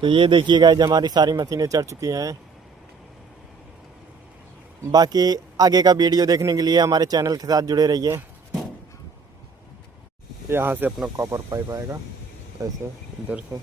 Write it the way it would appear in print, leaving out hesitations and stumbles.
तो ये देखिए गाइस, हमारी सारी मशीनें चढ़ चुकी हैं। बाकी आगे का वीडियो देखने के लिए हमारे चैनल के साथ जुड़े रहिए। यहाँ से अपना कॉपर पाइप आएगा ऐसे इधर से।